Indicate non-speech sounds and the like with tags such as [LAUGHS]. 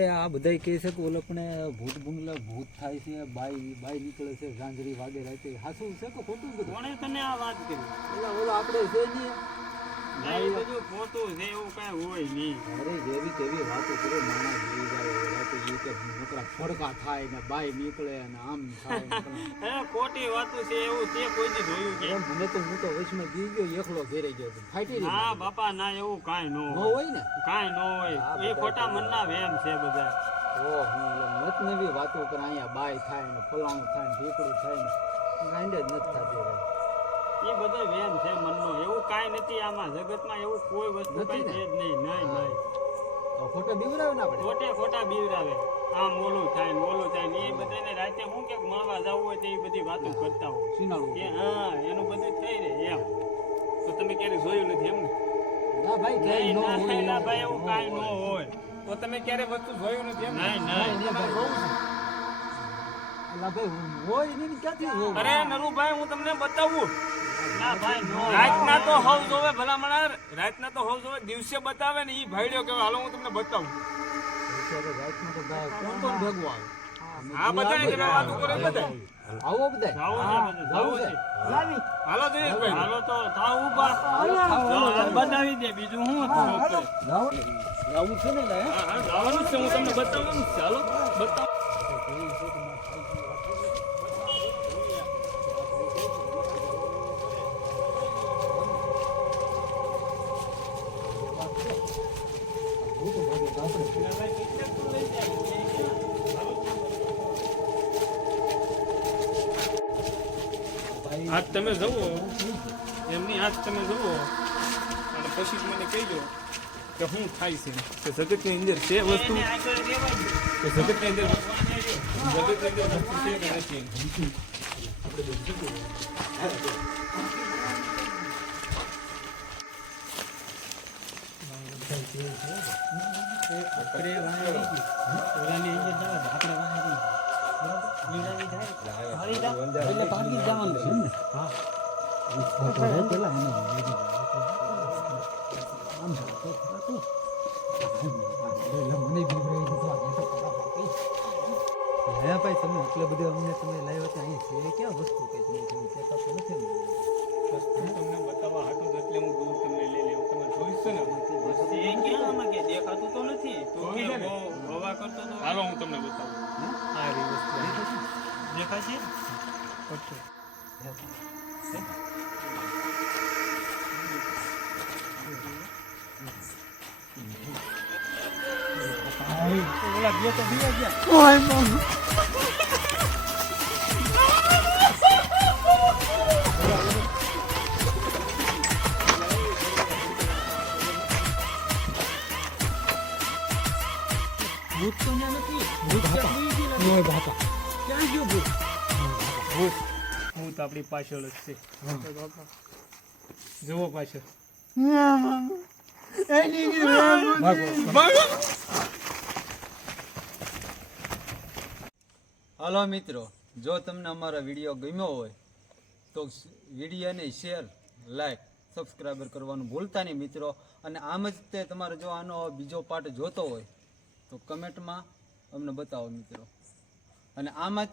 આપણે આ બધા કહે છે કે ઓલો પણ ભૂત બુંગલા ભૂત થાય છે બાઈ બાઈ નીકળે છે ઝાંઝરી વાગે રાતે. હાસું છે કે ખોટું બધું? કોણે તને આ વાત કરી? એટલે ઓલો આપણે છે નહીં. એ બધું ખોટું છે એવું કાંઈ હોય નહીં. અરે જેવી તેવી વાતો કરે માણસ જોઈ જાય. નોકરા ફડકા થાય ને બાઈ નીકળે ને આમ થાય હે [LAUGHS] ખોટી વાતું છે એવું તે કોઈ દી જોયું કે. એમ મને તો હું તો વચમાં ગઈ ગયો એકલો ઘેરે ગયો ફાટી ના બાપા ના એવું કાંઈ ન ન હોય. ને? કાંઈ ન હોય. એ ખોટા મનના વેમ છે બધા. ઓ હું મત નવી વાતો કરે અહીંયા બાઈ થાય ને ફલાણું થાય ને ઢીકડું થાય ને ગાંડે જ નથી થતી એ બધો વેમ છે મનનો. એવું કાંઈ નથી આમાં. જગતમાં એવું કોઈ વસ્તુ નથી કાંઈ છે જ નહીં. નહીં નહીં. ખોટો બીવરાવે ના પડે ખોટે ખોટા બીવરાવે આમ ઓલું થાય ને ઓલું થાય ને એ બધાને રાતે હું ક્યાંક મળવા જવું હોય તો એ બધી વાતો કરતા હોય. શીનાળું. કે હા એનું બધું થઈ રહે એમ. તો તમે ક્યારે જોયું નથી એમ ને ના ભાઈ નહીં, ન હોય, ના, ભાઈ એવું કાઈ કાંઈ ન હોય. તો તમે ક્યારે વસ્તુ જોયું નથી એમ નહીં નહીં, ભાઈ. જોવું છે. અરે નરુભાઈ હું તમને બતાવું. ના ભાઈ તો હવ જોવે ભલામણા રાતના તો હવ જોવે દિવસે બતાવે ને એ ભાઈડ્યો કે હાલો હું તમને બતાવું. હા. બધા તમે વાતો કરો એ આવો બધા જાવું છે બધું, જાવું છે હાલો દિનેશભાઈ. હાલો. તો થાવ ઊભા. બનાવી દે બીજું હું આવું છે ને હા. હા છે હું તમને બતાવવાનું છે હાલો બતાવ. આજ તમે જુઓ. એમની આજ તમે જુઓ. અને પછી મને કહેજો કે શું થાય છે. કે જગતની અંદર છે વસ્તુ, કે જગતની અંદર જગતની અંદર વસ્તુ છે કે નથી એટલે ભાગી જ જવાનું છે ને? ફોટો લે પેલા એનો વીડિયો. આમ છે, તો ખરા તો. એટલે મને બીવડાવી દીધો, આ તો ખરા બાકી. હે ભાઈ તમે આટલે બધે અમને તમે લાવ્યો હતા અહીં છે ક્યાં વસ્તુ કઈ તમે તો નથી તમને બતાવવા હાટું એટલે હું. દૂર તમને લઈ હાલો હું તમને બતાવું. આ રહી વસ્તુ દેખાશે ઓલા બે તો બીયા ગયા. ભૂત તો ત્યાં નથી ભૂત ગયેલા છે. ક્યાં ગયો ભૂત ભૂત ભૂત આપણી પાછળ જ છે જુઓ હાલો મિત્રો, જો તમને અમારા વીડિયો ગમ્યો હોય, તો વિડીયોને શેર, લાઈક, સબસ્ક્રાઈબર કરવાનું ભૂલતા નહીં મિત્રો અને આમ જ તે તમારે જો આનો બીજો પાર્ટ જોતો હોય તો કમેન્ટમાં અમને બતાવો મિત્રો. અને આમાં